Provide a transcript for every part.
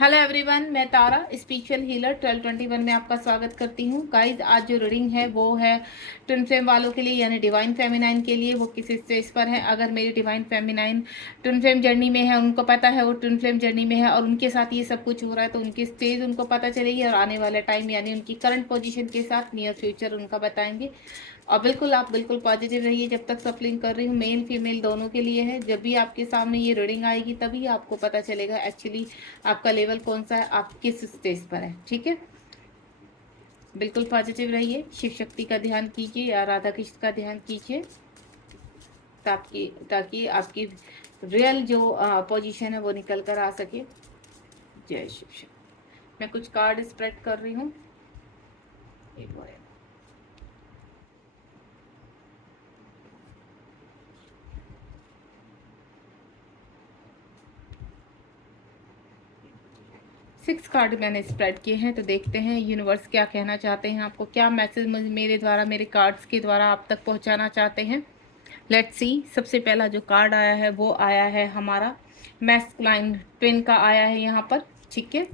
Hello everyone, मैं तारा spiritual healer 1221 में आपका स्वागत करती हूँ। गाइज, आज जो रीडिंग है वो है ट्विन फ्लेम वालों के लिए, यानी डिवाइन फेमिनाइन के लिए। वो किस स्टेज पर है? अगर मेरी divine feminine twin flame journey में है, उनको पता है वो ट्विन फ्लेम जर्नी में है और उनके साथ ये सब कुछ हो रहा है, तो उनकी स्टेज उनको पता चलेगी और आने वाले टाइम यानी उनकी करंट पोजीशन के साथ नियर फ्यूचर उनका बताएंगे। और बिल्कुल आप बिल्कुल पॉजिटिव रहिए। जब तक सप्लिंग कर रही हूँ, मेल फीमेल दोनों के लिए है। जब भी आपके सामने ये रीडिंग आएगी तभी आपको पता चलेगा एक्चुअली आपका लेवल कौन सा है, आप किस स्टेज पर है। ठीक है, बिल्कुल पॉजिटिव रहिए। शिव शक्ति का ध्यान कीजिए या राधा कृष्ण का ध्यान कीजिए, ताकि आपकी रियल जो पोजीशन है वो निकल कर आ सके। जय शिव शक्ति। मैं कुछ कार्ड स्प्रेड कर रही हूँ। 6 कार्ड मैंने स्प्रेड किए हैं, तो देखते हैं यूनिवर्स क्या कहना चाहते हैं आपको, क्या मैसेज मेरे द्वारा, मेरे कार्ड्स के द्वारा आप तक पहुंचाना चाहते हैं। Let's see. सबसे पहला जो कार्ड आया है वो आया है हमारा मैस्कुलाइन ट्विन का आया है यहाँ पर। ठीक है,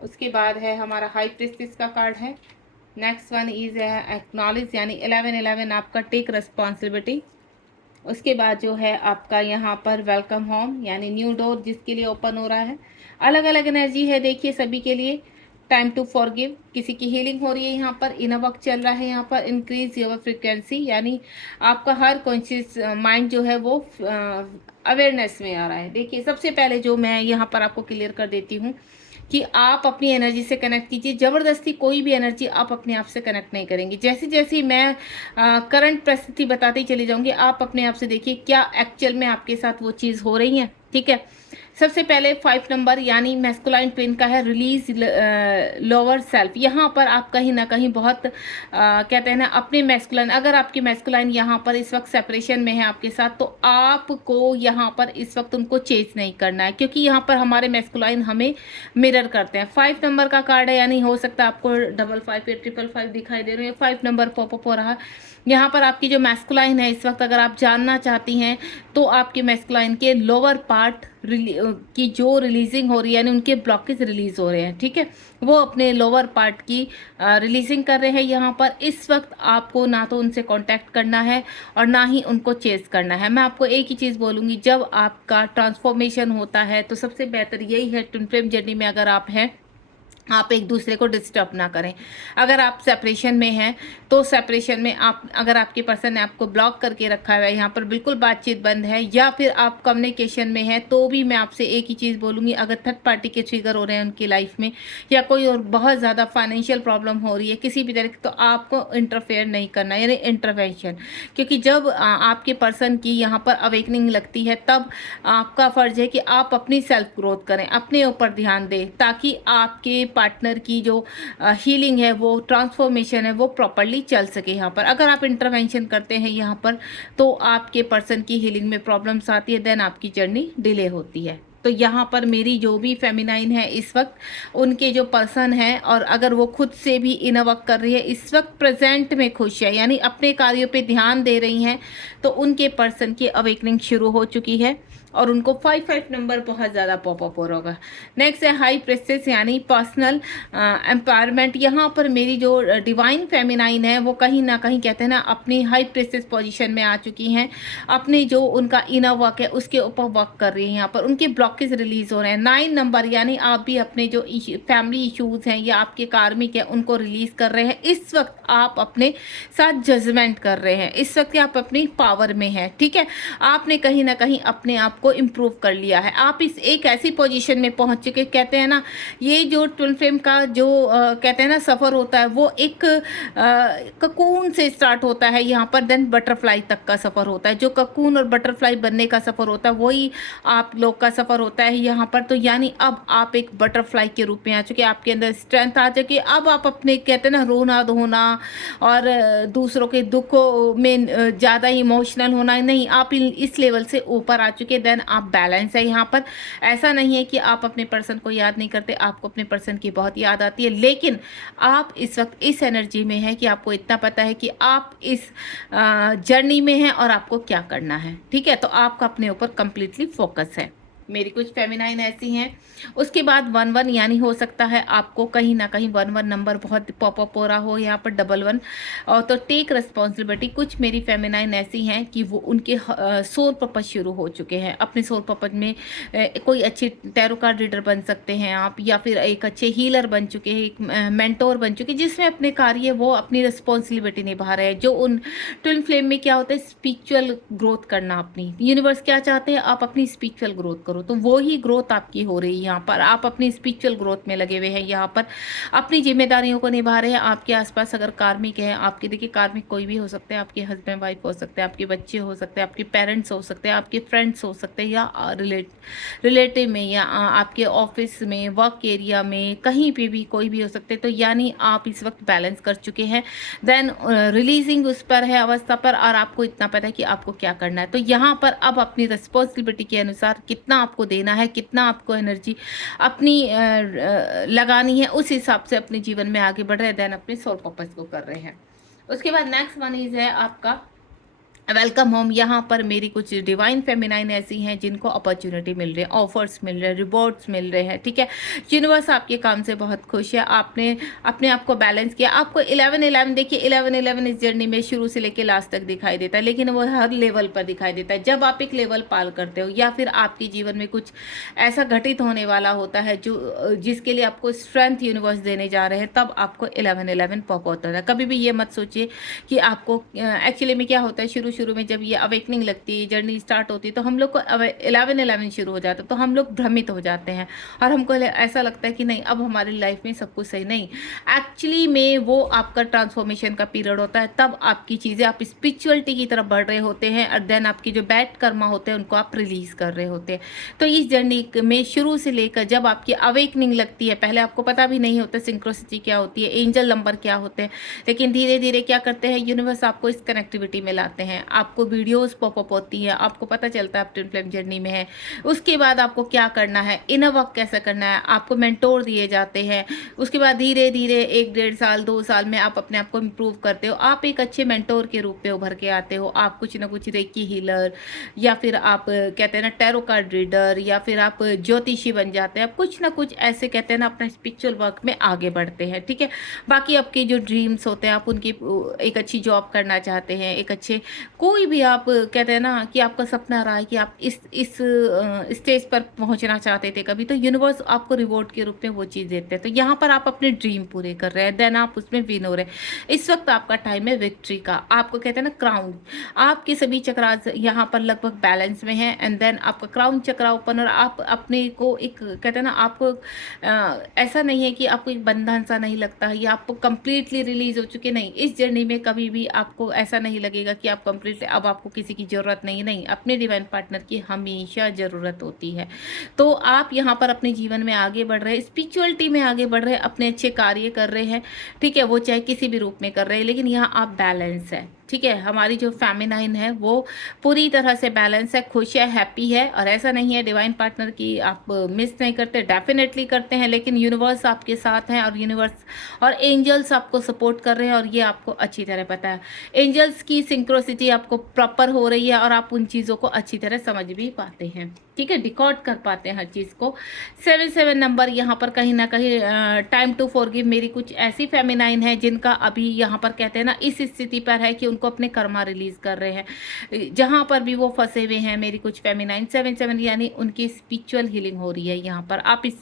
उसके बाद है हमारा हाई प्रीस्टिस का कार्ड है। नेक्स्ट वन इज एक्नॉलेज, यानी 1111 आपका टेक रिस्पॉन्सिबिलिटी। उसके बाद जो है आपका यहाँ पर वेलकम होम, यानी न्यू डोर जिसके लिए ओपन हो रहा है। अलग अलग एनर्जी है देखिए सभी के लिए। टाइम टू फॉरगिव, किसी की हीलिंग हो रही है यहाँ पर। इनर वर्क चल रहा है यहाँ पर। इंक्रीज योर फ्रिक्वेंसी, यानी आपका हर कॉन्शियस माइंड जो है वो अवेयरनेस में आ रहा है। देखिए, सबसे पहले जो मैं यहाँ पर आपको क्लियर कर देती हूँ कि आप अपनी एनर्जी से कनेक्ट कीजिए। ज़बरदस्ती कोई भी एनर्जी आप अपने आप से कनेक्ट नहीं करेंगे। जैसे जैसे मैं करंट परिस्थिति बताती चली जाऊंगी, आप अपने आप से देखिए क्या एक्चुअल में आपके साथ वो चीज़ हो रही है। ठीक है, सबसे पहले 5 नंबर यानी मैस्कुलाइन ट्विन का है रिलीज लोअर सेल्फ। यहाँ पर आप कहीं ना कहीं बहुत कहते हैं ना अपने मैस्कुलाइन, अगर आपकी मैस्कुलाइन यहाँ पर इस वक्त सेपरेशन में है आपके साथ, तो आपको यहाँ पर इस वक्त उनको चेज नहीं करना है, क्योंकि यहाँ पर हमारे मैस्कुलाइन हमें मिरर करते हैं। 5 नंबर का कार्ड है, यानी हो सकता है आपको 55 या 555 दिखाई दे रहे हैं। 5 नंबर पॉपअप हो रहा है यहाँ पर। आपकी जो मैस्कुलाइन है इस वक्त, अगर आप जानना चाहती हैं, तो आपके मैस्कुलाइन के लोअर पार्ट की जो रिलीजिंग हो रही है, यानी उनके ब्लॉकेज रिलीज हो रहे हैं। ठीक है, वो अपने लोअर पार्ट की रिलीजिंग कर रहे हैं यहाँ पर। इस वक्त आपको ना तो उनसे कांटेक्ट करना है और ना ही उनको चेस करना है। मैं आपको एक ही चीज़ बोलूँगी, जब आपका ट्रांसफॉर्मेशन होता है तो सबसे बेहतर यही है, ट्विन फ्लेम जर्नी में अगर आप हैं, आप एक दूसरे को डिस्टर्ब ना करें। अगर आप सेपरेशन में हैं तो सेपरेशन में आप, अगर आपके पर्सन ने आपको ब्लॉक करके रखा है, यहाँ पर बिल्कुल बातचीत बंद है, या फिर आप कम्युनिकेशन में हैं, तो भी मैं आपसे एक ही चीज़ बोलूँगी, अगर थर्ड पार्टी के ट्रिगर हो रहे हैं उनकी लाइफ में, या कोई और बहुत ज़्यादा फाइनेंशियल प्रॉब्लम हो रही है किसी भी तरह की, तो आपको इंटरफेयर नहीं करना, यानी इंटरवेंशन। क्योंकि जब आपके पर्सन की यहाँ पर अवेकनिंग लगती है, तब आपका फ़र्ज है कि आप अपनी सेल्फ ग्रोथ करें, अपने ऊपर ध्यान दें, ताकि आपके पार्टनर की जो हीलिंग है, वो ट्रांसफॉर्मेशन है, वो प्रॉपरली चल सके। यहाँ पर अगर आप इंटरवेंशन करते हैं यहाँ पर, तो आपके पर्सन की हीलिंग में प्रॉब्लम्स आती है, देन आपकी जर्नी डिले होती है। तो यहाँ पर मेरी जो भी फेमिनाइन है इस वक्त, उनके जो पर्सन है, और अगर वो खुद से भी इनर वर्क कर रही है, इस वक्त प्रेजेंट में खुश है, यानी अपने कार्यों पे ध्यान दे रही हैं, तो उनके पर्सन की अवेकनिंग शुरू हो चुकी है और उनको 55 नंबर बहुत ज़्यादा पॉपअप हो रहा होगा। नेक्स्ट है हाई प्रेस्टिस, यानी पर्सनल एम्पावरमेंट। यहाँ पर मेरी जो डिवाइन फेमिनाइन है, वो कहीं ना कहीं कहते हैं ना अपनी हाई प्रेस्टिस पोजीशन में आ चुकी हैं। अपने जो उनका इनर वर्क है उसके ऊपर वर्क कर रही हैं। यहाँ पर उनके ब्लॉकेज रिलीज हो रहे हैं। 9 नंबर, यानी आप भी अपने जो फैमिली इशूज़ हैं या आपके कार्मिक है उनको रिलीज कर रहे हैं। इस वक्त आप अपने साथ जजमेंट कर रहे हैं, इस वक्त आप अपनी पावर में हैं। ठीक है, आपने कहीं ना कहीं अपने आप को इम्प्रूव कर लिया है। आप इस एक ऐसी पोजीशन में पहुंच चुके, कहते हैं ना, ये जो ट्विन फ्लेम का जो कहते हैं ना सफ़र होता है, वो एक ककून से स्टार्ट होता है यहाँ पर, देन बटरफ्लाई तक का सफ़र होता है। जो ककून और बटरफ्लाई बनने का सफ़र होता है, वही आप लोग का सफ़र होता है यहाँ पर। तो यानी अब आप एक बटरफ्लाई के रूप में आ चुके, आपके अंदर स्ट्रेंथ आ चुकी। अब आप अपने कहते हैं ना रोना धोना और दूसरों के दुखों में ज़्यादा इमोशनल होना नहीं, आप इस लेवल से ऊपर आ चुके। देन आप बैलेंस है यहाँ पर। ऐसा नहीं है कि आप अपने पर्सन को याद नहीं करते, आपको अपने पर्सन की बहुत याद आती है, लेकिन आप इस वक्त इस एनर्जी में हैं कि आपको इतना पता है कि आप इस जर्नी में हैं और आपको क्या करना है। ठीक है, तो आपका अपने ऊपर कंप्लीटली फोकस है। मेरी कुछ फेमिनाइन ऐसी हैं। उसके बाद 11 यानी हो सकता है आपको कहीं ना कहीं 11 नंबर बहुत पॉप अप हो रहा हो यहाँ पर 11 और तो टेक रिस्पॉन्सिबिलिटी। कुछ मेरी फेमिनाइन ऐसी हैं कि वो उनके सोल पर्पज शुरू हो चुके हैं। अपने सोल पर्पज में कोई अच्छे टैरो कार्ड रीडर बन सकते हैं आप, या फिर एक अच्छे हीलर बन चुके हैं, एक मेंटोर बन चुके हैं, जिसमें अपने कार्य वो अपनी रिस्पॉन्सिबिलिटी निभा रहे हैं। जो उन ट्विन फ्लेम में क्या होता है, स्पिरिचुअल ग्रोथ करना। अपनी यूनिवर्स क्या चाहते हैं, आप अपनी स्पिरिचुअल ग्रोथ करो, तो वो ही ग्रोथ आपकी हो रही है यहाँ पर। आप अपनी स्पिरिचुअल ग्रोथ में लगे हुए हैं, यहाँ पर अपनी जिम्मेदारियों को निभा रहे हैं। आपके आसपास अगर कार्मिक है आपके, देखिए कार्मिक कोई भी हो सकते हैं, आपके हस्बैंड वाइफ हो सकते हैं, आपके बच्चे हो सकते हैं, आपके पेरेंट्स हो सकते हैं, आपके फ्रेंड्स हो सकते हैं, या रिलेटिव में, या आपके ऑफिस में, वर्क एरिया में, कहीं पे भी कोई भी हो सकते हैं। तो यानी आप इस वक्त बैलेंस कर चुके हैं। देन रिलीजिंग उस पर है, अवस्था पर, और आपको इतना पता है कि आपको क्या करना है। तो यहाँ पर अब अपनी रिस्पॉन्सिबिलिटी के अनुसार कितना आपको देना है, कितना आपको एनर्जी अपनी लगानी है, उस हिसाब से अपने जीवन में आगे बढ़ रहे हैं। देन अपने सोल पर्पस को कर रहे हैं। उसके बाद नेक्स्ट वन इज है आपका वेलकम होम। यहाँ पर मेरी कुछ डिवाइन फेमिनाइन ऐसी हैं जिनको अपॉर्चुनिटी मिल रही है, ऑफर्स मिल रहे हैं, रिवॉर्ड्स मिल रहे हैं, ठीक है। यूनिवर्स आपके काम से बहुत खुश है। आपने अपने आप को बैलेंस किया। आपको 11-11 देखिए, 11-11 इस जर्नी में शुरू से लेकर लास्ट तक दिखाई देता है, लेकिन वो हर लेवल पर दिखाई देता है। जब आप एक लेवल पार करते हो, या फिर आपके जीवन में कुछ ऐसा घटित होने वाला होता है जो जिसके लिए आपको स्ट्रेंथ यूनिवर्स देने जा रहे हैं, तब आपको 11-11 पॉप होता है। कभी भी ये मत सोचिए कि आपको एक्चुअली में क्या होता है, शुरू में जब ये अवेकनिंग लगती है, जर्नी स्टार्ट होती है, तो हम लोग को 11-11 शुरू हो जाता है, तो हम लोग भ्रमित हो जाते हैं और हमको ऐसा लगता है कि नहीं, अब हमारी लाइफ में सब कुछ सही नहीं। एक्चुअली में वो आपका ट्रांसफॉर्मेशन का पीरियड होता है, तब आपकी चीज़ें, आप स्पिरिचुअलिटी की तरफ बढ़ रहे होते हैं, और देन आपकी जो बैड कर्मा होते हैं उनको आप रिलीज कर रहे होते हैं। तो इस जर्नी में शुरू से लेकर जब आपकी अवेकनिंग लगती है, पहले आपको पता भी नहीं होता सिंक्रोसिटी क्या होती है, एंजल नंबर क्या होते हैं, लेकिन धीरे धीरे क्या करते हैं, यूनिवर्स आपको इस कनेक्टिविटी में लाते हैं। आपको वीडियोस पॉपअप होती है, आपको पता चलता है आप ट्विन फ्लेम जर्नी में है। उसके बाद आपको क्या करना है, इनर वर्क कैसे करना है, आपको मेंटोर दिए जाते हैं। उसके बाद धीरे धीरे 1-1.5 साल 2 साल में आप अपने आप को इम्प्रूव करते हो, आप एक अच्छे मेंटोर के रूप में उभर के आते हो। आप कुछ ना कुछ रेकी हीलर, या फिर आप कहते हैं ना टैरो कार्ड रीडर, या फिर आप ज्योतिषी बन जाते हैं। आप कुछ ना कुछ ऐसे कहते हैं ना अपना स्पिरिचुअल वर्क में आगे बढ़ते हैं, ठीक है। बाकी आपके जो ड्रीम्स होते हैं, आप उनकी एक अच्छी जॉब करना चाहते हैं, एक अच्छे कोई भी आप कहते हैं ना कि आपका सपना रहा है कि आप इस स्टेज पर पहुंचना चाहते थे कभी, तो यूनिवर्स आपको रिवॉर्ड के रूप में वो चीज़ देते हैं। तो यहाँ पर आप अपने ड्रीम पूरे कर रहे हैं, देन आप उसमें विन हो रहे हैं। इस वक्त आपका टाइम है विक्ट्री का। आपको कहते हैं ना क्राउन, आपके सभी चक्रास यहाँ पर लगभग बैलेंस में है, एंड देन आपका क्राउन चक्रा ओपन, और आप अपने को एक कहते हैं ना, आपको ऐसा नहीं है कि आपको एक बंधन सा नहीं लगता है, या आपको कंप्लीटली रिलीज हो चुके, नहीं। इस जर्नी में कभी भी आपको ऐसा नहीं लगेगा कि आप कंप्लीटली अब आपको किसी की ज़रूरत नहीं, अपने डिवाइन पार्टनर की हमेशा ज़रूरत होती है। तो आप यहाँ पर अपने जीवन में आगे बढ़ रहे हैं, स्पिरिचुअलिटी में आगे बढ़ रहे हैं, अपने अच्छे कार्य कर रहे हैं, ठीक है, वो चाहे किसी भी रूप में कर रहे हैं, लेकिन यहाँ आप बैलेंस है, ठीक है। हमारी जो फेमिनाइन है वो पूरी तरह से बैलेंस है, खुश है, हैप्पी है। और ऐसा नहीं है डिवाइन पार्टनर की आप मिस नहीं करते, डेफिनेटली करते हैं, लेकिन यूनिवर्स आपके साथ हैं, और यूनिवर्स और एंजल्स आपको सपोर्ट कर रहे हैं, और ये आपको अच्छी तरह पता है। एंजल्स की सिंक्रोसिटी आपको प्रॉपर हो रही है, और आप उन चीज़ों को अच्छी तरह समझ भी पाते हैं, ठीक है, डिकॉड कर पाते हैं हर चीज़ को। 7-7 नंबर यहाँ पर कहीं ना कहीं टाइम टू फॉरगिव। मेरी कुछ ऐसी फेमिनाइन है जिनका अभी यहाँ पर कहते हैं ना इस स्थिति पर है कि उनको अपने कर्मा रिलीज कर रहे हैं, जहाँ पर भी वो फंसे हुए हैं। मेरी कुछ फेमिनाइन 7-7 यानी उनकी स्पिरिचुअल हीलिंग हो रही है। यहाँ पर आप इस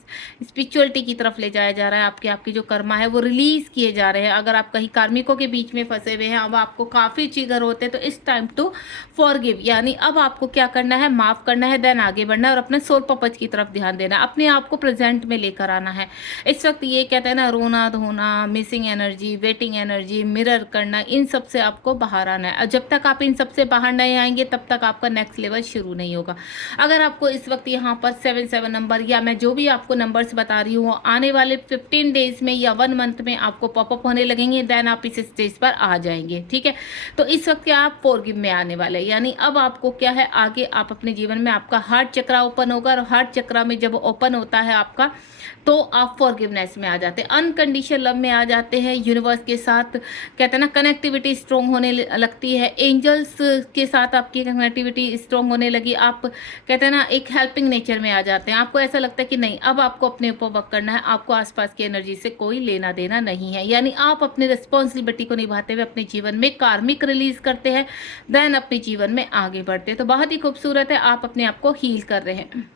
स्पिरिचुअलिटी की तरफ ले जाया जा रहा है, आपके जो कर्मा है वो रिलीज किए जा रहे हैं। अगर आप कहीं कार्मिकों के बीच में फंसे हुए हैं, अब आपको काफ़ी चिगर होते हैं, तो इस टाइम टू फॉरगिव, यानी अब आपको क्या करना है, माफ़ करना है, देन आगे बढ़ना है, और अपने सोल पर्पज की तरफ ध्यान देना, अपने आप को प्रेजेंट में लेकर आना है। इस वक्त ये कहते हैं ना रोना धोना, missing energy, waiting energy, mirror करना, इन सब से आपको बाहर आना है। और जब तक आप इन सब से बाहर नहीं आएंगे, तब तक आपका नेक्स्ट लेवल शुरू नहीं होगा। अगर आपको इस वक्त यहाँ पर 7-7 नंबर, या मैं जो भी आपको नंबर्स बता रही हूँ, आने वाले 15 डेज में या 1 मंथ में आपको पॉपअप होने लगेंगे, देन आप इस स्टेज पर आ जाएंगे, ठीक है। तो इस वक्त क्या आप फॉरगिव में आने वाले, यानी अब आपको क्या है, आगे आप अपने जीवन में आपका हार्ट चक्रा ओपन होगा, और हार्ट चक्रा में जब ओपन होता है आपका, तो आप फॉरगिवनेस में आ जाते हैं, अनकंडीशनल लव में आ जाते हैं। यूनिवर्स के साथ कहते हैं ना कनेक्टिविटी स्ट्रॉन्ग होने लगती है, एंजल्स के साथ आपकी कनेक्टिविटी स्ट्रॉन्ग होने लगी, आप कहते हैं ना एक हेल्पिंग नेचर में आ जाते हैं। आपको ऐसा लगता है कि नहीं, अब आपको अपने ऊपर वर्क करना है, आपको आसपास की एनर्जी से कोई लेना देना नहीं है, यानी आप अपनी रिस्पॉन्सिबिलिटी को निभाते हुए अपने जीवन में कार्मिक रिलीज करते हैं, देन अपने जीवन में आगे बढ़ते हैं। तो बहुत ही खूबसूरत है, आप अपने आप को हील कर रहे हैं।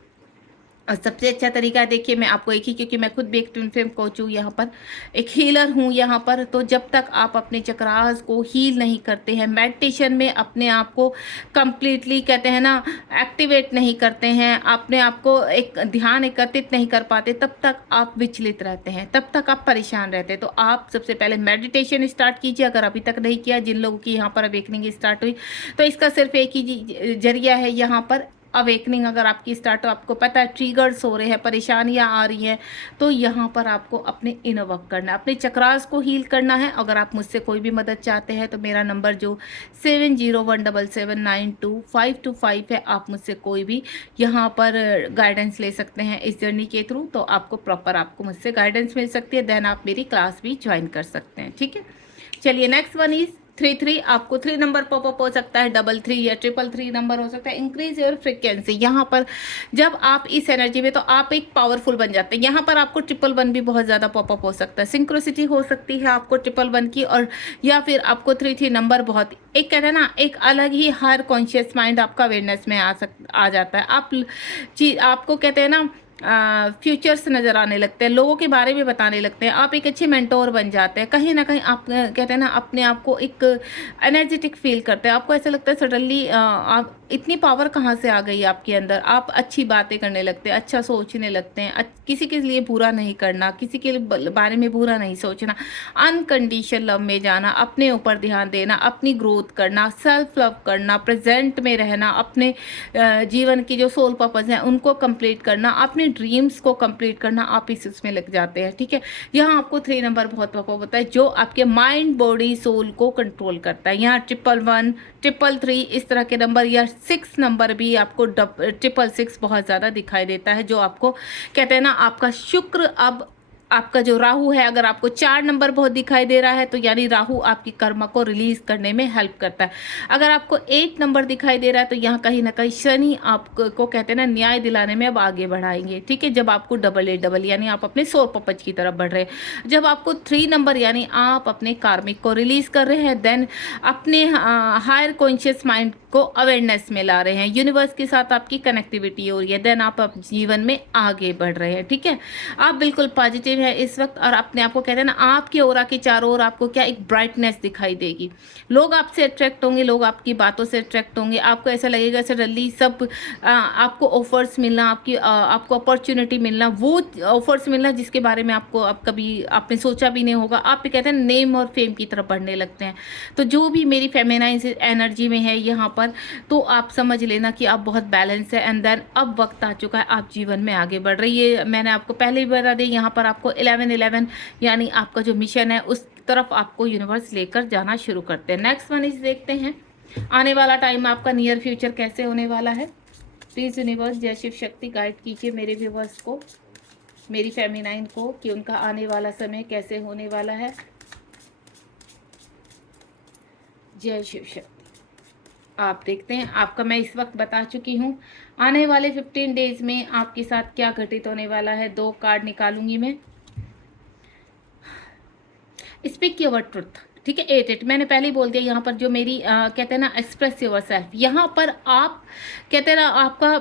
और सबसे अच्छा तरीका देखिए, मैं आपको एक ही, क्योंकि मैं खुद भी एक ट्विन फ्लेम कोच हूँ, यहाँ पर एक हीलर हूँ यहाँ पर। तो जब तक आप अपने चक्रास को हील नहीं करते हैं, मेडिटेशन में अपने आप को कंप्लीटली कहते हैं ना एक्टिवेट नहीं करते हैं, अपने आप को एक ध्यान एकत्रित नहीं कर पाते, तब तक आप विचलित रहते हैं, तब तक आप परेशान रहते हैं। तो आप सबसे पहले मेडिटेशन स्टार्ट कीजिए, अगर अभी तक नहीं किया। जिन लोगों की यहाँ पर अवेकनिंग स्टार्ट हुई, तो इसका सिर्फ एक ही जरिया है यहाँ पर, अवेकनिंग अगर आपकी स्टार्ट हो, आपको पता है ट्रिगर्स हो रहे हैं, परेशानियां आ रही हैं, तो यहाँ पर आपको अपने इनर वर्क करना है, अपने चक्रास को हील करना है। अगर आप मुझसे कोई भी मदद चाहते हैं तो मेरा नंबर जो 7017792525 है, आप मुझसे कोई भी यहाँ पर गाइडेंस ले सकते हैं इस जर्नी के थ्रू। तो आपको प्रॉपर आपको मुझसे गाइडेंस मिल सकती है, देन आप मेरी क्लास भी ज्वाइन कर सकते हैं। ठीक है, चलिए नेक्स्ट वन इज 33। आपको 3 नंबर पॉपअप हो सकता है, 33 या 333 नंबर हो सकता है। इंक्रीज योर फ्रिक्वेंसी, यहाँ पर जब आप इस एनर्जी में, तो आप एक पावरफुल बन जाते हैं। यहाँ पर आपको 111 भी बहुत ज़्यादा पॉपअप हो सकता है, सिंक्रोसिटी हो सकती है आपको 111 की, और या फिर आपको 33 नंबर बहुत एक कहते हैं ना एक अलग ही हर कॉन्शियस माइंड आपका अवेयरनेस में आ जाता है। आपको कहते हैं ना फ्यूचर्स नज़र आने लगते हैं, लोगों के बारे में बताने लगते हैं, आप एक अच्छे मेंटोर बन जाते हैं। कहीं ना कहीं आप कहते हैं ना अपने आप को एक एनर्जेटिक फील करते हैं, आपको ऐसा लगता है सडनली आप इतनी पावर कहाँ से आ गई आपके अंदर, आप अच्छी बातें करने लगते हैं, अच्छा सोचने लगते हैं, किसी के लिए बुरा नहीं करना, किसी के बारे में बुरा नहीं सोचना, अनकंडीशन लव में जाना, अपने ऊपर ध्यान देना, अपनी ग्रोथ करना, सेल्फ लव करना, प्रेजेंट में रहना, अपने जीवन की जो सोल पर्पस है उनको कंप्लीट करना, अपने ड्रीम्स को कंप्लीट करना, आप इस उसमें लग जाते हैं। ठीक है, यहाँ आपको 3 नंबर बहुत पॉपअप होता है, जो आपके माइंड बॉडी सोल को कंट्रोल करता है। यहाँ 111 333 इस तरह के नंबर, या 6 नंबर भी आपको 666 बहुत ज़्यादा दिखाई देता है, जो आपको कहते हैं ना आपका शुक्र, अब आपका जो राहु है, अगर आपको 4 नंबर बहुत दिखाई दे रहा है तो यानी राहु आपकी कर्म को रिलीज करने में हेल्प करता है। अगर आपको 8 नंबर दिखाई दे रहा है तो यहाँ कहीं ना कहीं शनि आपको कहते हैं ना न्याय दिलाने में अब आगे बढ़ाएंगे। ठीक है, जब आपको 888 यानी आप अपने सोल पर्पस की तरफ बढ़ रहे हैं। जब आपको 3 नंबर यानी आप अपने कार्मिक को रिलीज कर रहे हैं, देन अपने हायर कॉन्शियस माइंड को अवेयरनेस में ला रहे हैं, यूनिवर्स के साथ आपकी कनेक्टिविटी हो रही है, देन आप जीवन में आगे बढ़ रहे हैं। ठीक है, आप बिल्कुल पॉजिटिव है इस वक्त, और अपने आप को कहते हैं ना आपके ऑरा के चारों ओर आपको क्या एक ब्राइटनेस दिखाई देगी, लोग आपसे अट्रैक्ट होंगे, लोग आपकी बातों से अट्रैक्ट होंगे, आपको ऐसा लगेगा सडनली सब आपको ऑफर्स मिलना, आपको अपॉर्चुनिटी मिलना, वो ऑफर्स मिलना जिसके बारे में आपको अब कभी आपने सोचा भी नहीं होगा। आप कहते हैं नेम और फेम की तरफ बढ़ने लगते हैं। तो जो भी मेरी फेमिनाइन एनर्जी में है यहाँ पर, तो आप समझ लेना कि आप बहुत बैलेंस है, एंड देन अब वक्त आ चुका है, आप जीवन में आगे बढ़ रही है। मैंने आपको पहले ही बता दी, यहाँ पर आपको 1111 यानी आपका जो मिशन है उस तरफ आपको यूनिवर्स लेकर जाना शुरू करते हैं। नेक्स्ट वन इस देखते हैं आने वाला टाइम आपका नियर फ्यूचर कैसे होने वाला है। प्लीज़ यूनिवर्स जय शिव शक्ति गाइड कीजिए मेरे व्यूवर्स को, मेरी फेमिनाइन को, कि उनका आने वाला समय कैसे होने वाला है। जय शिव शक्ति। आप देखते हैं, आपका मैं इस वक्त बता चुकी हूँ आने वाले 15 डेज में आपके साथ क्या घटित होने वाला है। 2 कार्ड निकालूंगी मैं। स्पीक योर ट्रुथ, ठीक है। 8 मैंने पहले ही बोल दिया, यहाँ पर जो मेरी कहते हैं ना एक्सप्रेस योर सेल्फ, यहाँ पर आप कहते हैं ना आपका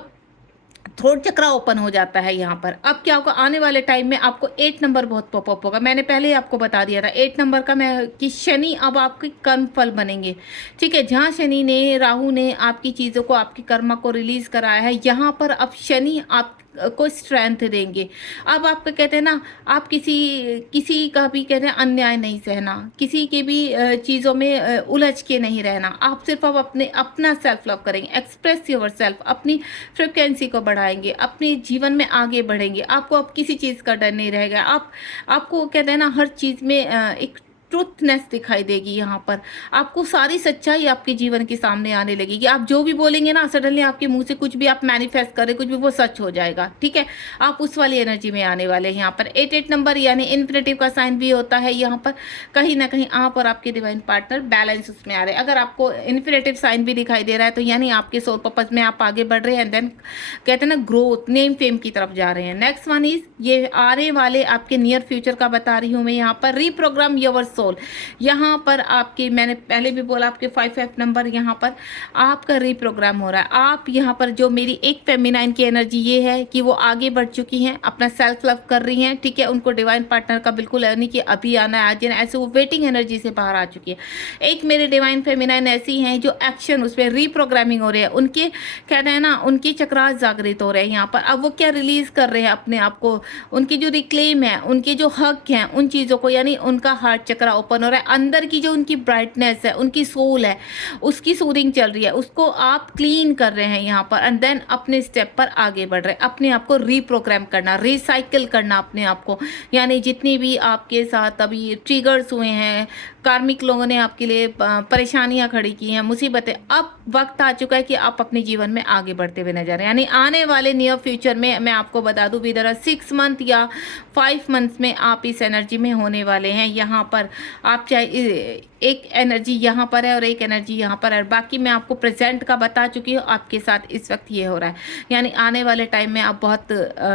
थ्रोट चक्रा ओपन हो जाता है। यहाँ पर अब क्या होगा, आने वाले टाइम में आपको 8 नंबर बहुत पॉपअप होगा। मैंने पहले ही आपको बता दिया था 8 नंबर का मैं कि शनि अब आपके कर्म फल बनेंगे। ठीक है, जहाँ शनि ने राहु ने आपकी चीज़ों को आपकी कर्मा को रिलीज कराया है, यहाँ पर अब शनि आप को स्ट्रेंथ देंगे। अब आपका कहते हैं ना आप किसी का भी कहते हैं अन्याय नहीं सहना, किसी के भी चीज़ों में उलझ के नहीं रहना। आप सिर्फ अब अपना सेल्फ लव करेंगे, एक्सप्रेस योर सेल्फ, अपनी फ्रिक्वेंसी को बढ़ाएंगे, अपने जीवन में आगे बढ़ेंगे। आपको अब किसी चीज़ का डर नहीं रहेगा। आपको कहते हैं ना हर चीज़ में एक ट्रूथनेस दिखाई देगी। यहाँ पर आपको सारी सच्चाई आपके जीवन के सामने आने लगेगी। आप जो भी बोलेंगे ना, सडनली आपके मुंह से कुछ भी आप मैनिफेस्ट करें, कुछ भी, वो सच हो जाएगा। ठीक है, आप उस वाली एनर्जी में आने वाले हैं। यहाँ पर 88 नंबर यानी इन्फिनिटिव का साइन भी होता है। यहाँ पर कहीं ना कहीं आप और आपके डिवाइन पार्टनर बैलेंस उसमें आ रहे हैं। अगर आपको इन्फिनिटिव साइन भी दिखाई दे रहा है तो यानी आपके सोल पर्पस में आप आगे बढ़ रहे हैं, एंड देन कहते हैं ना ग्रोथ, नेम फेम की तरफ जा रहे हैं। नेक्स्ट वन इज, ये आने वाले आपके नियर फ्यूचर का बता रही हूँ मैं। यहाँ पर रीप्रोग्राम योर सोल, यहाँ पर आपके, मैंने पहले भी बोला, आपके 55 नंबर यहाँ पर आपका रीप्रोग्राम हो रहा है। आप यहाँ पर जो मेरी एक फेमिनाइन की एनर्जी ये है कि वो आगे बढ़ चुकी हैं, अपना सेल्फ लव कर रही हैं। ठीक है, उनको डिवाइन पार्टनर का बिल्कुल नहीं कि अभी आना है आज, ऐसे वो वेटिंग एनर्जी से बाहर आ चुकी है। एक मेरे डिवाइन फेमिनाइन ऐसी हैं जो एक्शन, उस पर रीप्रोग्रामिंग हो रही है, उनके कहते हैं ना उनके चक्रास जागृत हो रहे हैं यहाँ पर। अब वो क्या रिलीज कर रहे हैं अपने आप को, उनकी जो रिक्लेम है, उनके जो हक हैं उन चीज़ों को, यानी उनका हार्ट चक्रा ओपन हो रहा है। अंदर की जो उनकी ब्राइटनेस है, उनकी सोल है, उसकी सूदिंग चल रही है, उसको आप क्लीन कर रहे हैं यहाँ पर, एंड देन अपने स्टेप पर आगे बढ़ रहे हैं। अपने आप को रीप्रोग्राम करना, रिसाइकिल करना अपने आप को, यानी जितनी भी आपके साथ अभी ट्रिगर्स हुए हैं, कार्मिक लोगों ने आपके लिए परेशानियां खड़ी की हैं, मुसीबतें, अब वक्त आ चुका है कि आप अपने जीवन में आगे बढ़ते हुए नजर आए। यानी आने वाले नियर फ्यूचर में मैं आपको बता दूं, विदर 6 मंथ या 5 मंथ्स में आप इस एनर्जी में होने वाले हैं। यहाँ पर आप चाहे एक एनर्जी यहाँ पर है और एक एनर्जी यहाँ पर है, बाकी मैं आपको प्रेजेंट का बता चुकी हूँ। आपके साथ इस वक्त ये हो रहा है, यानी आने वाले टाइम में आप बहुत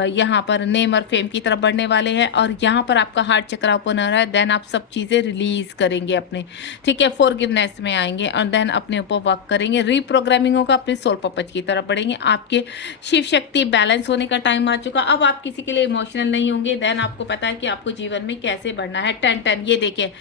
यहाँ पर नेम और फेम की तरफ बढ़ने वाले हैं, और यहाँ पर आपका हार्ट चक्र ओपन हो रहा है। देन आप सब चीज़ें रिलीज करेंगे अपने, ठीक है, फॉरगिवनेस में आएंगे, और देन अपने ऊपर वर्क करेंगे, रीप्रोग्रामिंग होगा, अपने सोल पर्पस की तरफ बढ़ेंगे। आपके शिव शक्ति बैलेंस होने का टाइम आ चुका। अब आप किसी के लिए इमोशनल नहीं होंगे। देन आपको पता है कि आपको जीवन में कैसे बढ़ना है। 10-10 ये देखिए।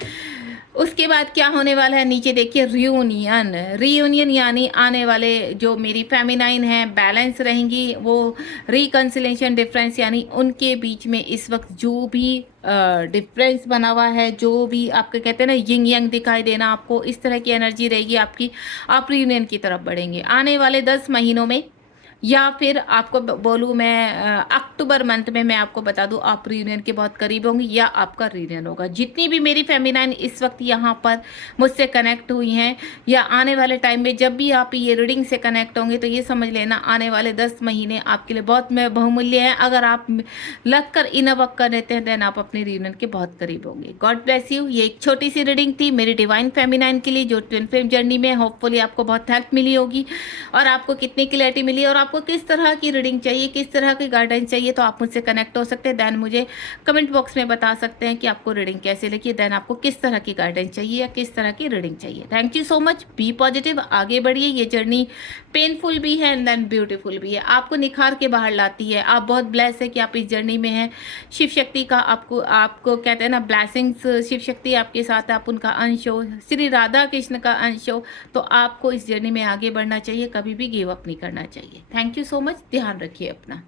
उसके बाद क्या होने वाला है, नीचे देखिए, रियूनियन। रियूनियन यानी आने वाले जो मेरी फेमिनाइन है बैलेंस रहेंगी, वो रिकंसिलेशन डिफरेंस, यानी उनके बीच में इस वक्त जो भी डिफरेंस बना हुआ है, जो भी आपके कहते हैं ना यिंग यंग दिखाई देना, आपको इस तरह की एनर्जी रहेगी आपकी। आप रियूनियन की तरफ बढ़ेंगे आने वाले 10 महीनों में, या फिर आपको बोलूँ मैं अक्टूबर मंथ में मैं आपको बता दूँ आप रियूनियन के बहुत करीब होंगे, या आपका रियूनियन होगा। जितनी भी मेरी फेमिनाइन इस वक्त यहाँ पर मुझसे कनेक्ट हुई हैं, या आने वाले टाइम में जब भी आप ये रीडिंग से कनेक्ट होंगे, तो ये समझ लेना आने वाले 10 महीने आपके लिए बहुत बहुमूल्य हैं। अगर आप लग कर इन वर्क कर लेते हैं, देन आप अपने रियूनियन के बहुत करीब होंगे। God bless you. ये एक छोटी सी रीडिंग थी मेरी डिवाइन फेमिनाइन के लिए, जो ट्विन फ्लेम जर्नी में होपफुली आपको बहुत हेल्प मिली होगी, और आपको कितनी क्लैरिटी मिली, और आपको किस तरह की रीडिंग चाहिए, किस तरह की गाइडेंस चाहिए, तो आप मुझसे कनेक्ट हो सकते हैं। देन मुझे कमेंट बॉक्स में बता सकते हैं कि आपको रीडिंग कैसे लगी, देन आपको किस तरह की गाइडेंस चाहिए या किस तरह की रीडिंग चाहिए। Thank you so much. Be positive, आगे बढ़िए। ये जर्नी पेनफुल भी है एंड देन ब्यूटीफुल भी है, आपको निखार के बाहर लाती है। आप बहुत ब्लेस है कि आप इस जर्नी में हैं। शिव शक्ति का आपको कहते हैं ना ब्लेसिंग्स, शिव शक्ति आपके साथ, आप उनका अंश हो, श्री राधा कृष्ण का अंश हो, तो आपको इस जर्नी में आगे बढ़ना चाहिए, कभी भी गिव अप नहीं करना चाहिए। Thank you so much. ध्यान रखिए अपना।